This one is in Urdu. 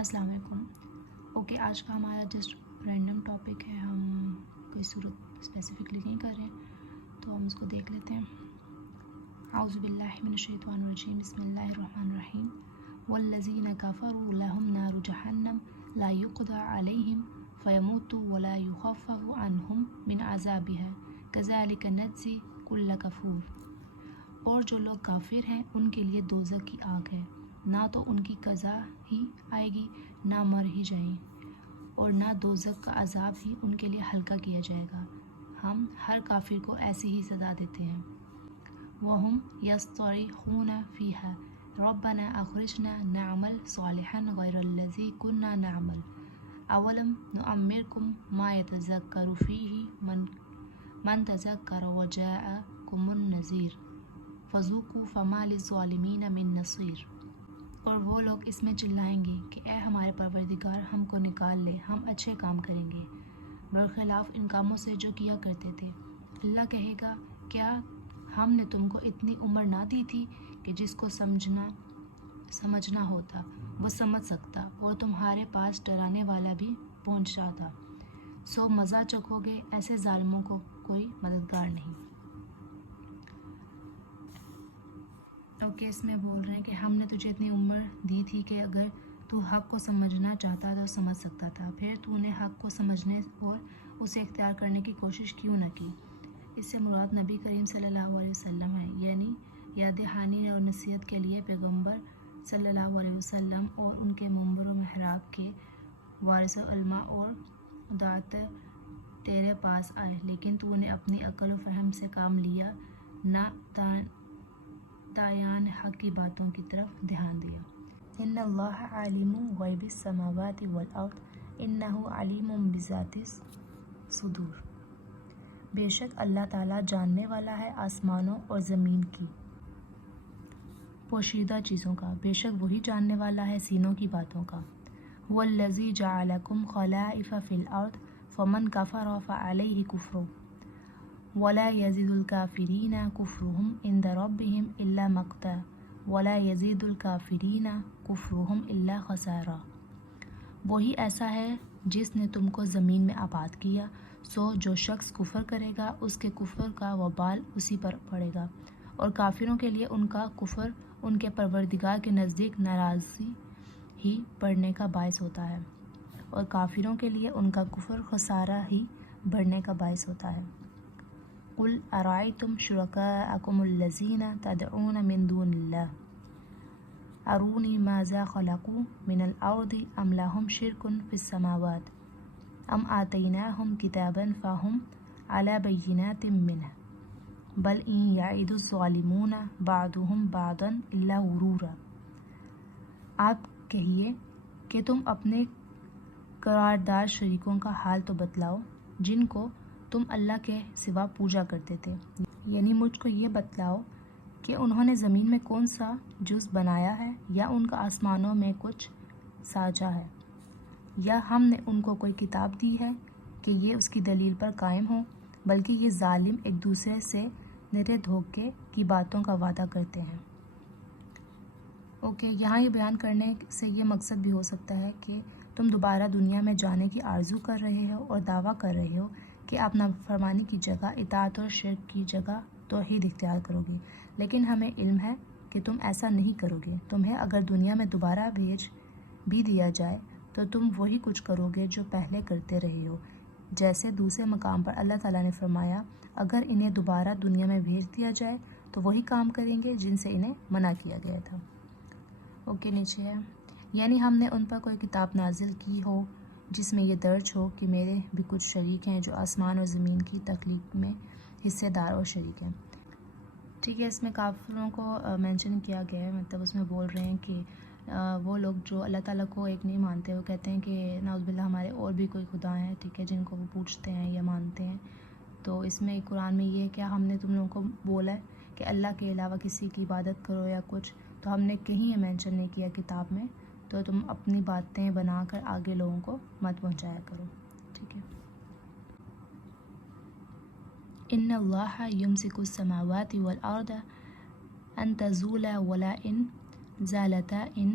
السلام علیکم۔ اوکے، آج کا ہمارا جسٹ رینڈم ٹاپک ہے، ہم کوئی صورت اسپیسیفکلی نہیں کر رہے تو ہم اس کو دیکھ لیتے ہیں۔ اعوذ باللہ من الشیطان الرجیم، بسم اللہ الرحمن الرحیم۔ والذین کفروا لهم نار جہنم لا یقضى علیہم فیموتوا ولا یخفف عنہم من عذابها کذلک نجزی کل کفور۔ اور جو لوگ کافر ہیں ان کے لیے دوزخ کی آگ ہے، نہ تو ان کی قضا ہی آئے گی، نہ مر ہی جائیں، اور نہ دوزخ کا عذاب ہی ان کے لیے ہلکا کیا جائے گا۔ ہم ہر کافر کو ایسی ہی سزا دیتے ہیں۔ وَهُمْ يَصْطَرِخُونَ فِيهَا رَبَّنَا أَخْرِجْنَا نَعْمَلْ صَالِحًا غَيْرَ الَّذِي كُنَّا نَعْمَلُ أَوَلَمْ نُعَمِّرْكُمْ مَا يَتَذَكَّرُ فِيهِ مَنْ تَذَكَّرَ وَجَاءَكُمُ النَّذِيرُ فَذُوقُوا فَمَا لِلظَّالِمِينَ مِن نَصِيرٍ۔ اور وہ لوگ اس میں چلائیں گے کہ اے ہمارے پروردگار، ہم کو نکال لے، ہم اچھے کام کریں گے برخلاف ان کاموں سے جو کیا کرتے تھے۔ اللہ کہے گا، کیا ہم نے تم کو اتنی عمر نہ دی تھی کہ جس کو سمجھنا ہوتا وہ سمجھ سکتا، اور تمہارے پاس ڈرانے والا بھی پہنچ جاتا، سو مزہ چکھو گے، ایسے ظالموں کو کوئی مددگار نہیں۔ اوکے، اس میں بول رہے ہیں کہ ہم نے تجھے اتنی عمر دی تھی کہ اگر تو حق کو سمجھنا چاہتا تو سمجھ سکتا تھا، پھر تو نے حق کو سمجھنے اور اسے اختیار کرنے کی کوشش کیوں نہ کی۔ اس سے مراد نبی کریم صلی اللہ علیہ وسلم ہے، یعنی یاد دہانی اور نصیحت کے لیے پیغمبر صلی اللہ علیہ وسلم اور ان کے منبر و محراب کے وارث علماء اور دعاۃ تیرے پاس آئے، لیکن تو نے اپنی عقل و فہم سے کام لیا، نہ دایان حق کی باتوں کی طرف دھیان دیا۔ ان اللہ عالم غیب السماوات والارض انہ علیم بذات الصدور۔ بے شک اللہ تعالیٰ جاننے والا ہے آسمانوں اور زمین کی پوشیدہ چیزوں کا، بے شک وہی جاننے والا ہے سینوں کی باتوں کا۔ هو الذی جعلکم خلائف فی الارض فمن کفر فعلیہ کفرہ ولا یزید الکافرین کفرہم عند ربہم الا مقتا ولا یزید الکافرین کفرہم الا خسارا۔ وہی ایسا ہے جس نے تم کو زمین میں آباد کیا، سو جو شخص کفر کرے گا اس کے کفر کا وبال اسی پر پڑے گا، اور کافروں کے لیے ان کا کفر ان کے پروردگار کے نزدیک ناراضی ہی بڑھنے کا باعث ہوتا ہے، اور کافروں کے لیے ان کا کفر خسارہ ہی بڑھنے کا باعث ہوتا ہے۔ قل ارأیتم شرکاءکم الذین تدعون من دون اللہ ارونی ماذا خلقوا من الارض ام لهم شرک فی السماوات ام آتیناہم کتابا فہم علی بینات منہ بل ان یعد الظالمون بعضهم بعضا الا غرورا۔ آپ کہیے کہ تم اپنے قرارداد شریکوں کا حال تو بتلاؤ جن کو تم اللہ کے سوا پوجا کرتے تھے، یعنی مجھ کو یہ بتلاؤ کہ انہوں نے زمین میں کون سا جز بنایا ہے، یا ان کا آسمانوں میں کچھ سانچا ہے، یا ہم نے ان کو کوئی کتاب دی ہے کہ یہ اس کی دلیل پر قائم ہو، بلکہ یہ ظالم ایک دوسرے سے نرے دھوکے کی باتوں کا وعدہ کرتے ہیں۔ اوکے، یہاں یہ بیان کرنے سے یہ مقصد بھی ہو سکتا ہے کہ تم دوبارہ دنیا میں جانے کی آرزو کر رہے ہو اور دعویٰ کر رہے ہو کہ آپ نافرمانی کی جگہ اطاعت اور شرک کی جگہ توحید اختیار کرو گے، لیکن ہمیں علم ہے کہ تم ایسا نہیں کرو گے۔ تمہیں اگر دنیا میں دوبارہ بھیج بھی دیا جائے تو تم وہی کچھ کرو گے جو پہلے کرتے رہے ہو، جیسے دوسرے مقام پر اللہ تعالیٰ نے فرمایا، اگر انہیں دوبارہ دنیا میں بھیج دیا جائے تو وہی کام کریں گے جن سے انہیں منع کیا گیا تھا۔ اوکے، نیچے ہے، یعنی ہم نے ان پر کوئی کتاب نازل کی ہو جس میں یہ درج ہو کہ میرے بھی کچھ شریک ہیں جو آسمان اور زمین کی تخلیق میں حصے دار اور شریک ہیں۔ ٹھیک ہے، اس میں کافروں کو مینشن کیا گیا ہے، مطلب اس میں بول رہے ہیں کہ وہ لوگ جو اللہ تعالیٰ کو ایک نہیں مانتے، وہ کہتے ہیں کہ نعوذ باللہ ہمارے اور بھی کوئی خدا ہیں، ٹھیک ہے، جن کو وہ پوچھتے ہیں یا مانتے ہیں۔ تو اس میں قرآن میں یہ ہے کہ ہم نے تم لوگوں کو بولا ہے کہ اللہ کے علاوہ کسی کی عبادت کرو یا کچھ، تو ہم نے کہیں یہ مینشن نہیں کیا کتاب میں، تو تم اپنی باتیں بنا کر آگے لوگوں کو مت پہنچایا کرو، ٹھیک ہے۔ ان اللہ یمسک السماوات والارض ان تزولا ولا ان زالتا ان